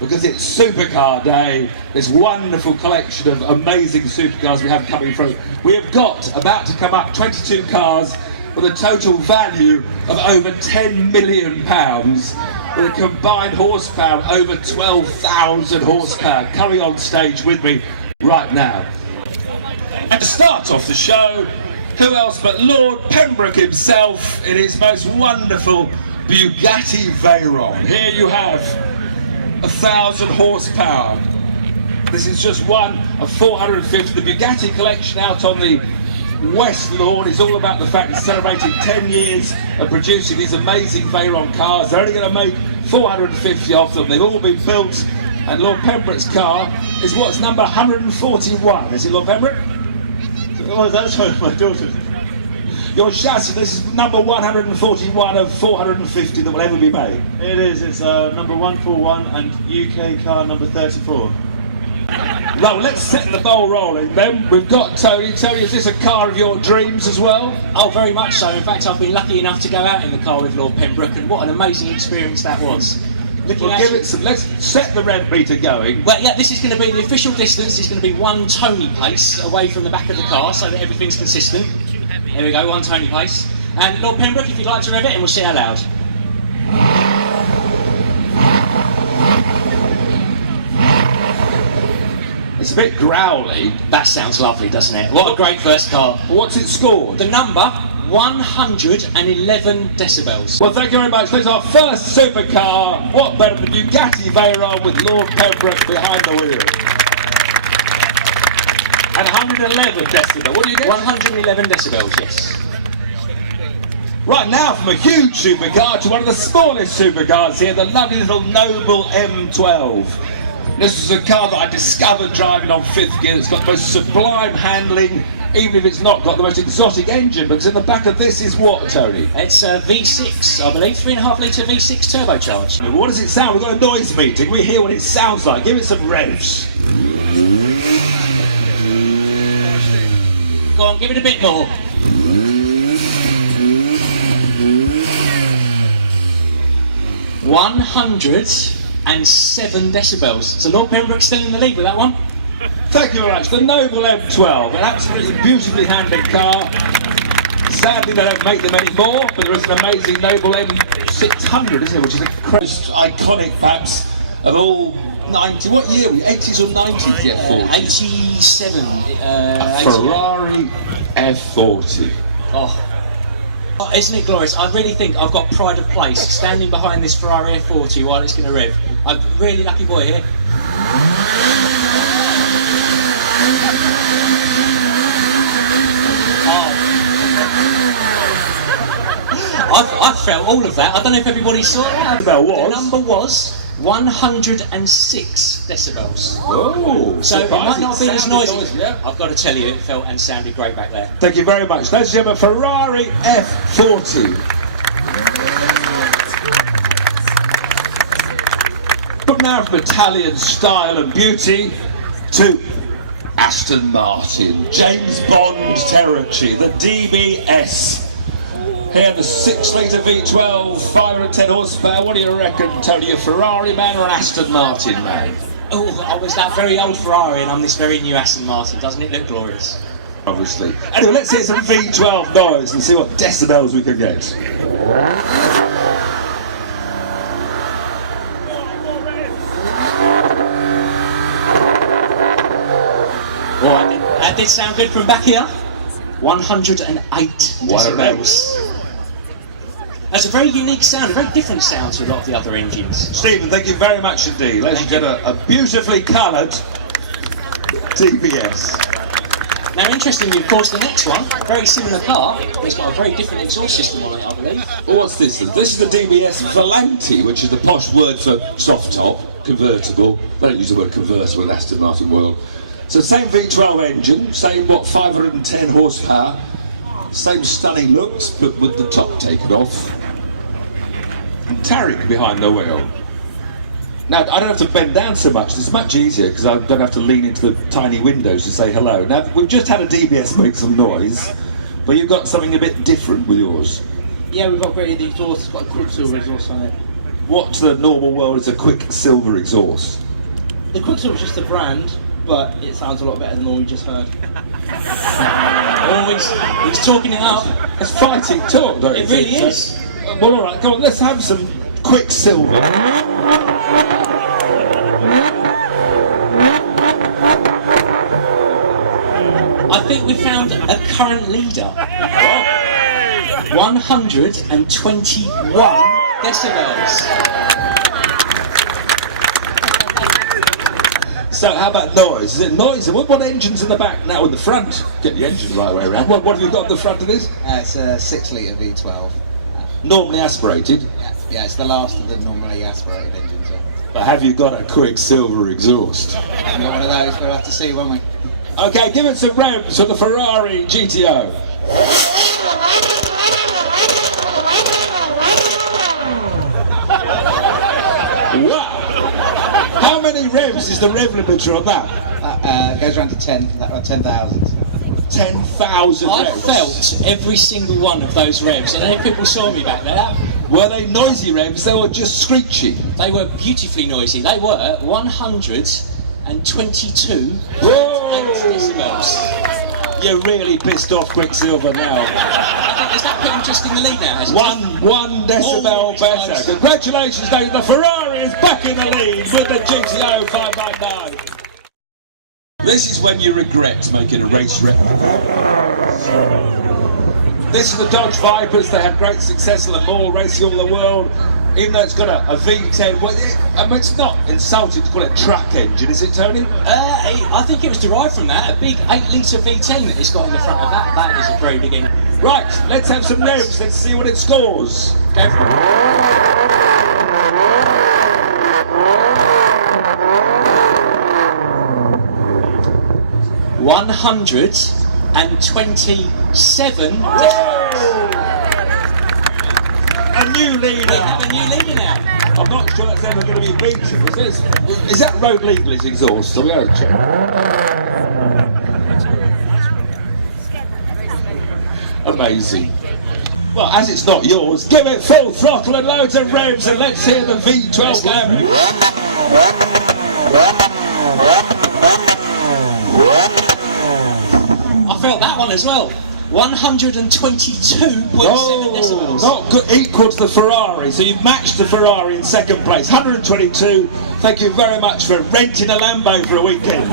because it's Supercar Day. This wonderful collection of amazing supercars we have coming through. We have got, about to come up, 22 cars with a total value of over £10 million, with a combined horsepower of over 12,000 horsepower. Coming on stage with me right now. And to start off the show, who else but Lord Pembroke himself in his most wonderful Bugatti Veyron. Here you have 1,000 horsepower. This is just one of 450. The Bugatti collection out on the West Lawn is all about the fact it's celebrating 10 years of producing these amazing Veyron cars. They're only going to make 450 of them. They've all been built, and Lord Pembroke's car is what's number 141. Is it, Lord Pembroke? Oh, that's my daughter. Your chassis, this is number 141 of 450 that will ever be made. It is, it's number 141 and UK car number 34. Well, let's set the ball rolling then. We've got Tony. Tony, is this a car of your dreams as well? Oh, very much so. In fact, I've been lucky enough to go out in the car with Lord Pembroke, and what an amazing experience that was. Well, give it some, let's set the rev meter going. Well, yeah, this is going to be the official distance. It's going to be 1 Tony pace away from the back of the car so that everything's consistent. There we go, 1 Tony pace. And Lord Pembroke, if you'd like to rev it, and we'll see how loud. It's a bit growly. That sounds lovely, doesn't it? What a great first car. What's it scored? The number, 111 decibels. Well, thank you very much. This is our first supercar. What better than Bugatti Veyron with Lord Pembroke behind the wheel? And 111 decibels. What do you get? 111 decibels, yes. Right now, from a huge supercar to one of the smallest supercars here, the lovely little Noble M12. This is a car that I discovered driving on 5th gear. It's got the most sublime handling, even if it's not got the most exotic engine, because in the back of this is what, Tony? It's a V6, I believe, 3.5 litre V6 turbocharged. What does it sound? We've got a noise meeting. We hear what it sounds like. Give it some revs. Go on, give it a bit more. ...107 decibels. So Lord Pembroke's still in the lead with that one. Thank you very much. The Noble M12, an absolutely beautifully handled car. Sadly, they don't make them anymore, but there is an amazing Noble M600, isn't it? Which is the most iconic, perhaps, of all 90. What year were we? 80s or 90s? The F40. 87. A Ferrari F40. Oh, isn't it glorious? I really think I've got pride of place standing behind this Ferrari F40 while it's going to rev. I'm a really lucky boy here. I've felt all of that. I don't know if everybody saw that. The number was 106 decibels. Oh, so it might not be as noisy. Yeah. I've got to tell you, it felt and sounded great back there. Thank you very much. Ladies and gentlemen, Ferrari F40. But now from Italian style and beauty to Aston Martin, James Bond territory, the DBS. Here, the 6-litre V12, 510 horsepower. What do you reckon, Tony? A Ferrari man or an Aston Martin man? Oh, I was that very old Ferrari and I'm this very new Aston Martin. Doesn't it look glorious? Obviously. Anyway, let's hear some V12 noise and see what decibels we can get. Oh, that did sound good from back here. 108 decibels. That's a very unique sound, a very different sound to a lot of the other engines. Stephen, thank you very much indeed. Ladies and gentlemen, a beautifully coloured DBS. Now, interestingly, of course, the next one, very similar car, but it's got a very different exhaust system on it, I believe. What's this? This is the DBS Volante, which is the posh word for soft top, convertible. They don't use the word convertible in Aston Martin world. So same V12 engine, same 510 horsepower, same stunning looks, but with the top taken off. And Tarek behind the wheel. Now, I don't have to bend down so much. It's much easier because I don't have to lean into the tiny windows to say hello. Now, we've just had a DBS make some noise, but you've got something a bit different with yours. Yeah, we've upgraded the exhaust. It's got a Quicksilver exhaust on it. what to the normal world is a Quicksilver exhaust? The Quicksilver is just a brand, but it sounds a lot better than all we just heard. Oh, he's talking it up. It's fighting talk, don't you It really think? is. Well, all right, come on, let's have some Quicksilver. I think we found a current leader. 121 decibels. So how about noise? Is it noise? What engine's in the back now in the front? Get the engine the right way around. What have you got at the front of this? It's a 6-litre V12. Normally aspirated. Yeah, it's the last of the normally aspirated engines. But have you got a Quicksilver exhaust? Got one of those, we'll have to see, won't we? Okay, give us some revs for the Ferrari GTO. Wow! How many revs is the rev limiter on that? Goes around to 10,000. 10,000 I revs. felt every single one of those revs. I don't know if people saw me back there. Were they noisy revs? They were just screechy. They were beautifully noisy. They were 122 decibels. You're really pissed off Quicksilver now. I think, is that put him just in the lead now? Has it? One decibel Oh, better. close. Congratulations, Dave. The Ferrari is back in the lead with the GTO 599. This is when you regret making a race record. This is the Dodge Vipers. They had great success in the mall, racing all the world. Even though it's got a V10, well, I mean, it's not insulting to call it a truck engine, is it, Tony? I think it was derived from that. A big 8-litre V10 that it's got in the front of that. That is a very big engine. Right, let's have some revs. Let's see what it scores. Go for it. 127 decibels. A new leader. We have a new leader now. I'm not sure that's ever going to be beaten. Is that road legal, his exhaust? So we got to check. Amazing. Well, as it's not yours, give it full throttle and loads of revs and let's hear the V12 Lambo. I felt that one as well. 122.7 decibels. Not good, equal to the Ferrari, so you've matched the Ferrari in second place. 122. Thank you very much for renting a Lambo for a weekend.